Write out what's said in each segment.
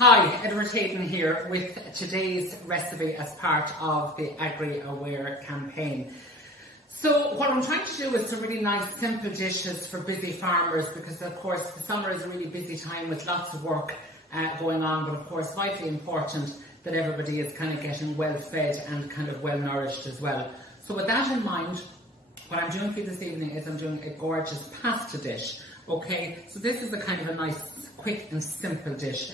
Hi, Edward Hayden here with today's recipe as part of the Agri-Aware campaign. So what I'm trying to do is some really nice simple dishes for busy farmers, because of course the summer is a really busy time with lots of work going on, but of course vitally important that everybody is kind of getting well fed and kind of well nourished as well. So with that in mind, what I'm doing for you this evening is I'm doing a gorgeous pasta dish. Okay, so this is a kind of a nice, quick and simple dish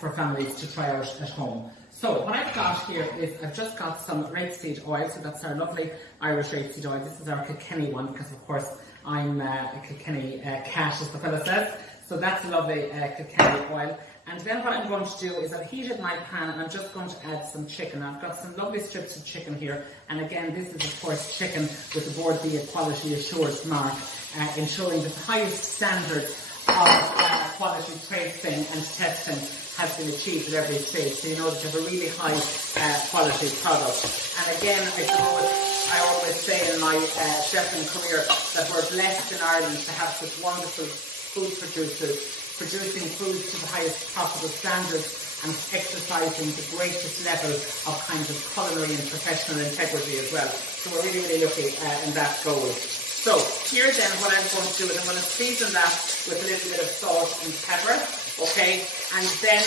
for families to try out at home. So what I've got here is I've just got some rapeseed oil, so that's our lovely Irish rapeseed oil. This is our Kilkenny one, because of course I'm a Kilkenny cat, as the fella says. So that's a lovely Kilkenny oil. And then what I'm going to do is I've heated my pan and I'm just going to add some chicken. I've got some lovely strips of chicken here. And again, this is of course chicken with the board B quality assured mark, ensuring that the highest standards of quality tracing and testing has been achieved at every stage. So you know that you have a really high quality product. And again, I suppose I always say in my chefing career that we're blessed in Ireland to have such wonderful food producers producing food to the highest possible standards and exercising the greatest level of kind of culinary and professional integrity as well. So we're really, really lucky in that goal. So here then what I'm going to do is I'm going to season that with a little bit of salt and pepper, okay? And then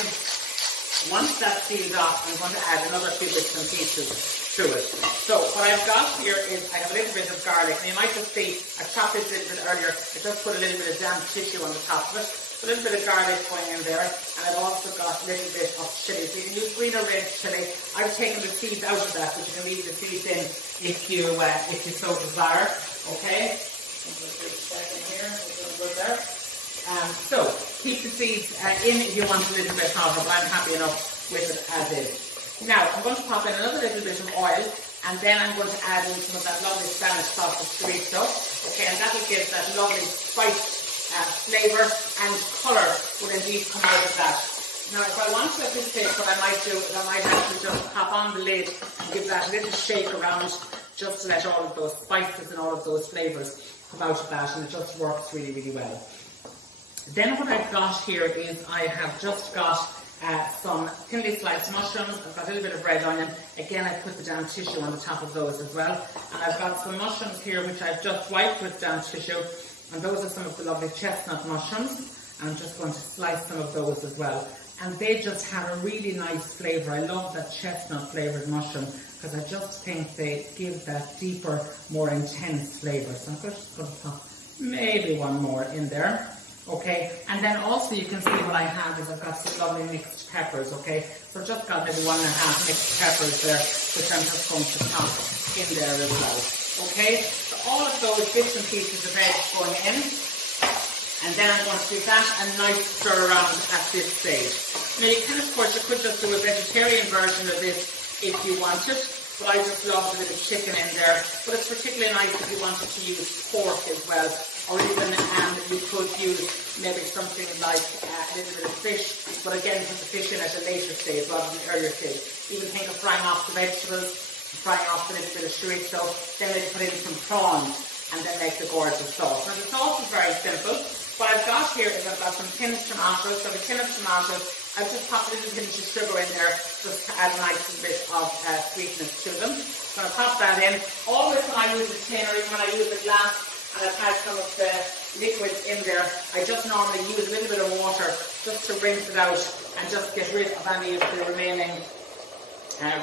once that's sealed off, I'm going to add another few bits and pieces to it. So what I've got here is I have a little bit of garlic, and you might just see I chopped it a little bit earlier. I just put a little bit of damp tissue on the top of it. A little bit of garlic going in there, and I've also got a little bit of chilli. So you can use green or red chilli. I've taken the seeds out of that, but you can leave the seeds in if you so desire. Okay. So keep the seeds in if you want a little bit hotter, but I'm happy enough with it as is. Now I'm going to pop in another little bit of oil, and then I'm going to add in some of that lovely Spanish sauce of chorizo. Okay, and that will give that lovely spice. Flavour and colour will indeed come out of that. Now if I want to at this stage, what I might do is I might actually just pop on the lid and give that a little shake around, just to let all of those spices and all of those flavours come out of that, and it just works really, really well. Then what I've got here is I have just got some thinly sliced mushrooms. I've got a little bit of red onion. Again, I put the damp tissue on the top of those as well. And I've got some mushrooms here which I've just wiped with damp tissue. And those are some of the lovely chestnut mushrooms. I'm just going to slice some of those as well. And they just have a really nice flavour. I love that chestnut flavoured mushroom, because I just think they give that deeper, more intense flavour. So I'm just going to pop maybe one more in there. Okay, and then also you can see what I have is I've got some lovely mixed peppers, okay? So I've just got maybe 1.5 mixed peppers there, which I'm just going to pop in there as well. Okay, so all of those bits and pieces of eggs going in, and then I'm going to give that a nice stir around at this stage. Now you can, of course, you could just do a vegetarian version of this if you wanted, but I just love a bit of chicken in there. But it's particularly nice if you wanted to use pork as well, or even you could use maybe something like a little bit of fish, but again put the fish in at a later stage rather than an earlier stage. Even think of frying off the vegetables, frying off a little bit of chorizo, then maybe put in some prawns and then make the gorgeous sauce. Now the sauce is very simple. What I've got here is I've got some tinned tomatoes. So a tin of tomatoes, I've just popped a little bit of sugar in there just to add a nice bit of sweetness to them. So I'll pop that in. Always when I use a tin, or even when I use a glass and I've had some of the liquids in there, I just normally use a little bit of water just to rinse it out and just get rid of any of the remaining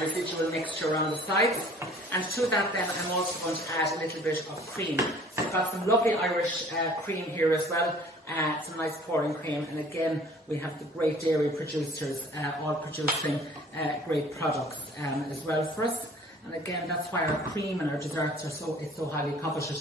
residual mixture around the sides. And to that then I'm also going to add a little bit of cream. So I've got some lovely Irish cream here as well, some nice pouring cream, and again we have the great dairy producers all producing great products as well for us. And again, that's why our cream and our desserts are so highly coveted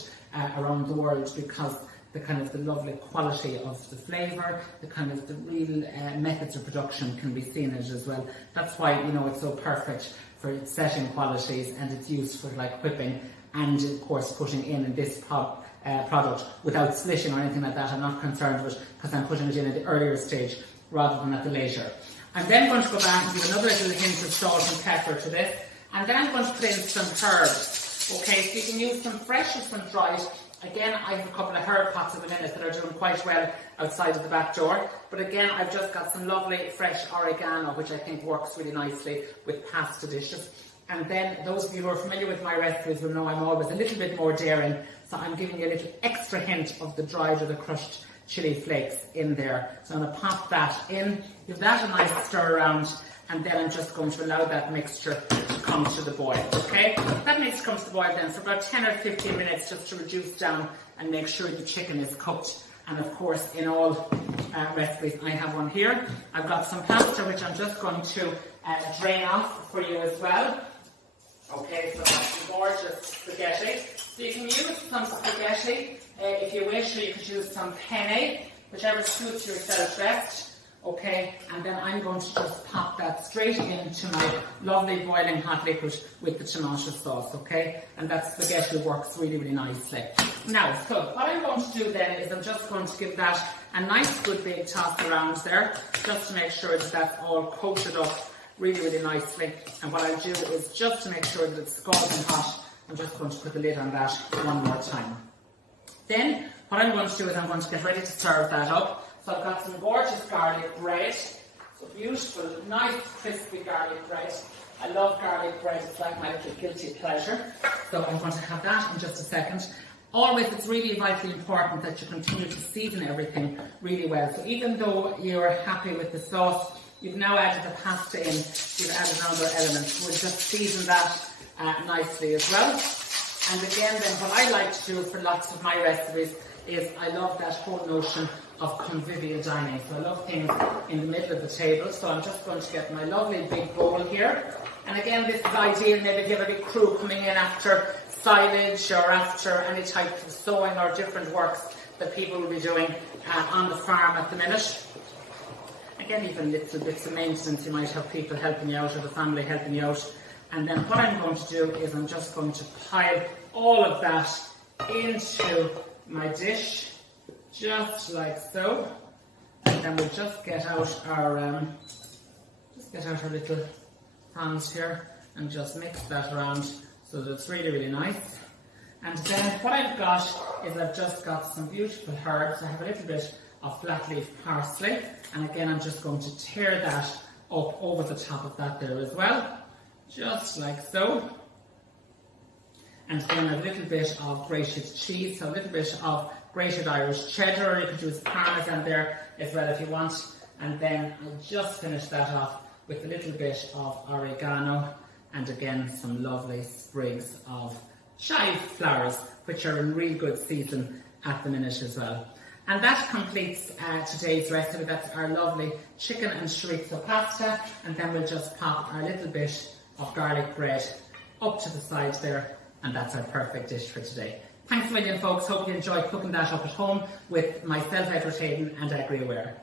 around the world, because the kind of the lovely quality of the flavour, the kind of the real methods of production can be seen in it as well. That's why, you know, it's so perfect for its setting qualities, and it's used for like whipping and of course putting in this product without splitting or anything like that. I'm not concerned with it because I'm putting it in at the earlier stage rather than at the later. I'm then going to go back and give another little hint of salt and pepper to this, and then I'm going to put in some herbs. Okay, so you can use some fresh or some dried. Again, I have a couple of herb pots at the minute that are doing quite well outside of the back door. But again, I've just got some lovely fresh oregano, which I think works really nicely with pasta dishes. And then those of you who are familiar with my recipes will know I'm always a little bit more daring. So I'm giving you a little extra hint of the dried or the crushed chili flakes in there. So I'm going to pop that in, give that a nice stir around, and then I'm just going to allow that mixture to come to the boil, okay? That mixture comes to the boil then for about 10 or 15 minutes just to reduce down and make sure the chicken is cooked. And of course, in all recipes, I have one here. I've got some pasta, which I'm just going to drain off for you as well. Okay, so that's some gorgeous spaghetti. So you can use some spaghetti if you wish, or you could use some penne, whichever suits yourself best. Okay, and then I'm going to just pop that straight into my lovely boiling hot liquid with the tomato sauce, okay? And that spaghetti works really, really nicely. Now, so what I'm going to do then is I'm just going to give that a nice good big toss around there, just to make sure that that's all coated up really, really nicely. And what I'll do is just to make sure that it's scalding hot, I'm just going to put the lid on that one more time. Then, what I'm going to do is I'm going to get ready to serve that up. So I've got some gorgeous garlic bread. So beautiful, nice, crispy garlic bread. I love garlic bread. It's like my little guilty pleasure. So I'm going to have that in just a second. Always, it's really vitally important that you continue to season everything really well. So even though you're happy with the sauce, you've now added the pasta in, you've added another element. We'll just season that nicely as well. And again, then what I like to do for lots of my recipes is I love that whole notion of convivial dining. So I love things in the middle of the table. So I'm just going to get my lovely big bowl here. And again, this is ideal maybe if you have a big crew coming in after silage or after any type of sewing or different works that people will be doing on the farm at the minute. Again, even little bits of maintenance, you might have people helping you out or the family helping you out. And then what I'm going to do is I'm just going to pile all of that into my dish, just like so. And then we'll just get out our little pans here and just mix that around so that it's really, really nice. And then what I've got is I've just got some beautiful herbs. I have a little bit of flat leaf parsley, and again I'm just going to tear that up over the top of that there as well, just like so. And then a little bit of grated cheese, so a little bit of grated Irish cheddar, or you could use parmesan there as well if you want. And then I'll just finish that off with a little bit of oregano, and again some lovely sprigs of chive flowers, which are in real good season at the minute as well. And that completes today's recipe. That's our lovely chicken and chorizo pasta, and then we'll just pop our little bit of garlic bread up to the side there, and that's our perfect dish for today. Thanks a million, folks. Hope you enjoyed cooking that up at home with myself, Edward Hayden, and AgriAware.